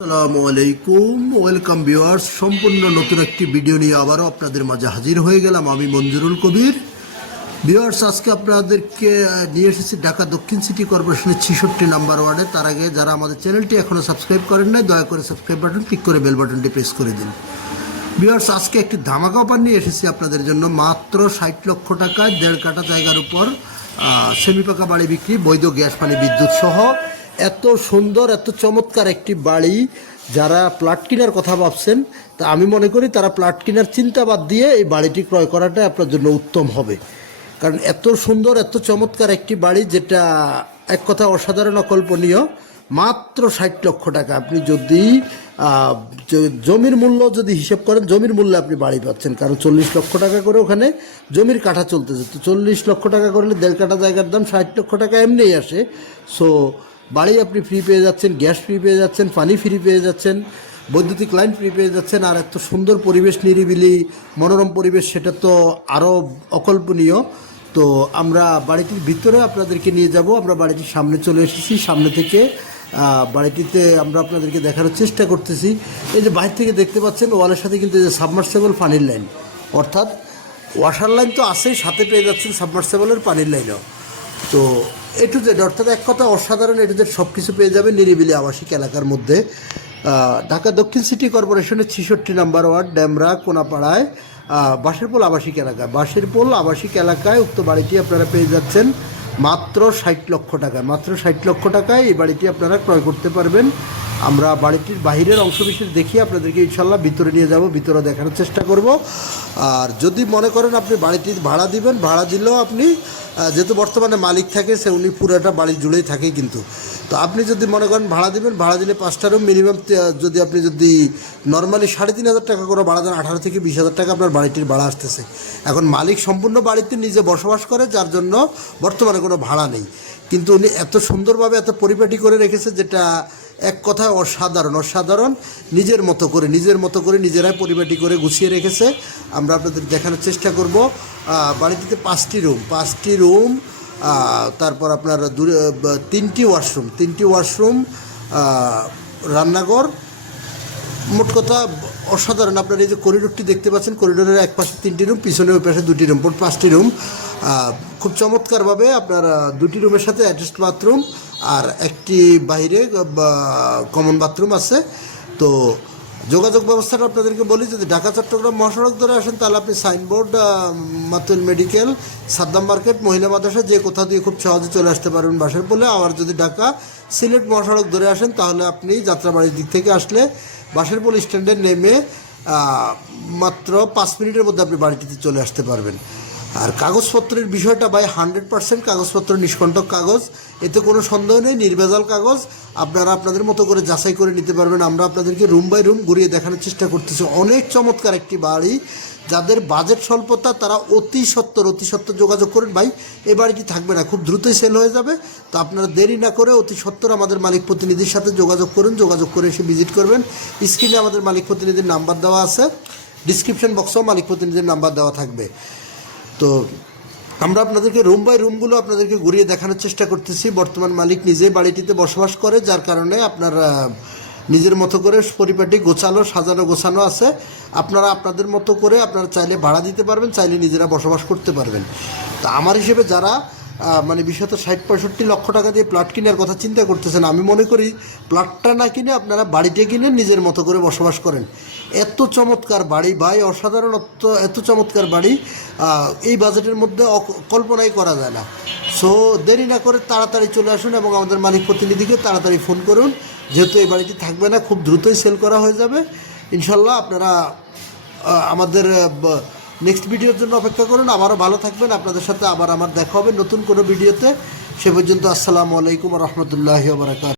আসসালামু আলাইকুম, welcome viewers. সম্পূর্ণ নতুন একটি ভিডিও নিয়ে আবারও আপনাদের মাঝে হাজির হয়ে গেলাম আমি মঞ্জুরুল কবির। ভিউয়ার্স, আজকে আপনাদেরকে নিয়ে এসেছি ঢাকা দক্ষিণ সিটি কর্পোরেশনের 66 নম্বর ওয়ার্ডে। তার আগে যারা আমাদের চ্যানেলটি এখনও সাবস্ক্রাইব করেন নাই, দয়া করে সাবস্ক্রাইব বাটন ক্লিক করে বেল বাটনটি প্রেস করে দিন। ভিউয়ার্স, আজকে একটি ধামাকা অফার নিয়ে এসেছি আপনাদের জন্য। মাত্র 60 লক্ষ টাকায় 1.5 কাঠা জায়গার উপর সেমি পাকা বাড়ি বিক্রি, বৈধ গ্যাস পানি বিদ্যুৎ সহ। এত সুন্দর এত চমৎকার একটি বাড়ি, যারা প্লট কেনার কথা ভাবছেন, তা আমি মনে করি তারা প্লট কেনার চিন্তা বাদ দিয়ে এই বাড়িটি ক্রয় করাটা আপনার জন্য উত্তম হবে। কারণ এত সুন্দর এত চমৎকার একটি বাড়ি, যেটা এক কথা অসাধারণ অকল্পনীয়। মাত্র 60 লক্ষ টাকা। আপনি যদি জমির মূল্য যদি হিসেব করেন, জমির মূল্যে আপনি বাড়ি পাচ্ছেন। কারণ 40 লক্ষ টাকা করে ওখানে জমির কাঠা চলতেছে। তো 40 লক্ষ টাকা করলে 1.5 কাঠা জায়গার দাম 60 লক্ষ টাকা এমনিই আসে। সো বাড়ি আপনি ফ্রি পেয়ে যাচ্ছেন, গ্যাস ফ্রি পেয়ে যাচ্ছেন, পানি ফ্রি পেয়ে যাচ্ছেন, বৈদ্যুতিক লাইন ফ্রি পেয়ে যাচ্ছেন। আর এত সুন্দর পরিবেশ, নিরিবিলি মনোরম পরিবেশ, সেটা তো আরও অকল্পনীয়। তো আমরা বাড়িটির ভিতরে আপনাদেরকে নিয়ে যাব। আমরা বাড়িটির সামনে চলে এসেছি। সামনে থেকে বাড়িটিতে আমরা আপনাদেরকে দেখানোর চেষ্টা করতেছি। এই যে বাইরে থেকে দেখতে পাচ্ছেন, ওয়ালের সাথে কিন্তু যে সাবমার্সেবল পানির লাইন, অর্থাৎ ওয়াশার লাইন তো আছেই, সাথে পেয়ে যাচ্ছেন সাবমার্সেবলের পানির লাইনও। তো এ টু জেড, অর্থাৎ এক কথা অসাধারণ এ টু জেড সব কিছু পেয়ে যাবে নিরিবিলি আবাসিক এলাকার মধ্যে। ঢাকা দক্ষিণ সিটি কর্পোরেশনের 66 নম্বর ওয়ার্ড, ড্যামরা কোনাপাড়ায় বাঁশেরপোল আবাসিক এলাকা। বাঁশেরপোল আবাসিক এলাকায় উক্ত বাড়িটি আপনারা পেয়ে যাচ্ছেন মাত্র 60 লক্ষ টাকায়। মাত্র 60 লক্ষ টাকায় এই বাড়িটি আপনারা ক্রয় করতে পারবেন। আমরা বাড়িটির বাহিরের অংশবিশেষ দেখিয়ে আপনাদেরকে ইনশাল্লাহ ভিতরে নিয়ে যাব, ভিতরে দেখানোর চেষ্টা করব। আর যদি মনে করেন আপনি বাড়িটি ভাড়া দিবেন, ভাড়া দিলেও আপনি, যেহেতু বর্তমানে মালিক থাকে, সে উনি পুরোটা বাড়ি জুড়েই থাকে কিন্তু। তো আপনি যদি মনে করেন ভাড়া দিবেন, ভাড়া দিলে 5টা রুম মিনিমাম, যদি আপনি যদি নর্মালি 3,500 টাকা করে ভাড়া দেন, 18 থেকে 20,000 টাকা আপনার বাড়িটির ভাড়া আসতেছে। এখন মালিক সম্পূর্ণ বাড়িতে নিজে বসবাস করে, যার জন্য বর্তমানে কোনো ভাড়া নেই। কিন্তু উনি এত সুন্দরভাবে এত পরিপাটি করে রেখেছে, যেটা এক কথায় অসাধারণ। অসাধারণ নিজের মতো করে নিজেরাই পরিপাটি করে গুছিয়ে রেখেছে। আমরা আপনাদের দেখানোর চেষ্টা করব। বাড়িটিতে 5টি রুম, তারপর আপনার 3টি ওয়াশরুম, রান্নাঘর, মোট কথা অসাধারণ। আপনার এই যে করিডোরটি দেখতে পাচ্ছেন, করিডোরের এক পাশে 3টি রুম, পিছনে ওই পাশে 2টি রুম, মোট 5টি রুম। খুব চমৎকারভাবে আপনার 2টি রুমের সাথে অ্যাটাচড বাথরুম আর একটি বাইরে কমন বাথরুম আছে। তো যোগাযোগ ব্যবস্থাটা আপনাদেরকে বলি, যদি ঢাকা চট্টগ্রাম মহাসড়ক ধরে আসেন, তাহলে আপনি সাইনবোর্ড, মাতুল মেডিকেল, সাদ্দাম মার্কেট, মহিলা মাদ্রাসা, যে কোথাও দিয়ে খুব সহজে চলে আসতে পারবেন বাঁশেরপোলে। আবার যদি ঢাকা সিলেট মহাসড়ক ধরে আসেন, তাহলে আপনি যাত্রাবাড়ির দিক থেকে আসলে বাঁশেরপোল স্ট্যান্ডে নেমে মাত্র 5 মিনিটের মধ্যে আপনি বাড়িটিতে চলে আসতে পারবেন। আর কাগজপত্রের বিষয়টা ভাই 100% কাগজপত্র নিষ্কণ্টক কাগজ, এতে কোনো সন্দেহ নেই, নির্ভেজাল কাগজ। আপনারা আপনাদের মতো করে যাচাই করে নিতে পারবেন। আমরা আপনাদেরকে রুম বাই রুম ঘুরিয়ে দেখানোর চেষ্টা করতেছি। অনেক চমৎকার একটি বাড়ি। যাদের বাজেট স্বল্পতা, তারা অতি সত্বর যোগাযোগ করুন। ভাই, এই বাড়িটি থাকবে না, খুব দ্রুতই সেল হয়ে যাবে। তো আপনারা দেরি না করে অতি সত্বর আমাদের মালিক প্রতিনিধির সাথে যোগাযোগ করুন। যোগাযোগ করে এসে ভিজিট করবেন। স্ক্রিনে আমাদের মালিক প্রতিনিধির নাম্বার দেওয়া আছে, ডিসক্রিপশন বক্সেও মালিক প্রতিনিধির নাম্বার দেওয়া থাকবে। তো আমরা আপনাদেরকে রুম বাই রুমগুলো আপনাদেরকে ঘুরিয়ে দেখানোর চেষ্টা করতেছি। বর্তমান মালিক নিজেই বাড়িটিতে বসবাস করে, যার কারণে আপনার নিজের মতো করে পরিপাটি সাজানো গোছানো আছে। আপনারা আপনাদের মতো করে আপনারা চাইলে ভাড়া দিতে পারবেন, চাইলে নিজেরা বসবাস করতে পারবেন। তো আমার হিসেবে যারা মানে বিশেষত 60-65 লক্ষ টাকা দিয়ে প্লট কেনার কথা চিন্তা করতেছেন, আমি মনে করি প্লটটা না কিনে আপনারা বাড়িটা কিনে নিজের মতো করে বসবাস করেন। এত চমৎকার বাড়ি ভাই, অসাধারণ। এত চমৎকার বাড়ি এই বাজেটের মধ্যে কল্পনাই করা যায় না। সো দেরি না করে তাড়াতাড়ি চলে আসুন এবং আমাদের মালিক প্রতিনিধিকে তাড়াতাড়ি ফোন করুন। যেহেতু এই বাড়িটি থাকবে না, খুব দ্রুতই সেল করা হয়ে যাবে ইনশাল্লাহ। আপনারা আমাদের নেক্সট ভিডিওর জন্য অপেক্ষা করুন। আবারও ভালো থাকবেন। আপনাদের সাথে আবার আমার দেখা হবে নতুন কোনো ভিডিওতে। সে পর্যন্ত আসসালামু আলাইকুম ওয়া রাহমাতুল্লাহি ওয়া বারাকাতুহু।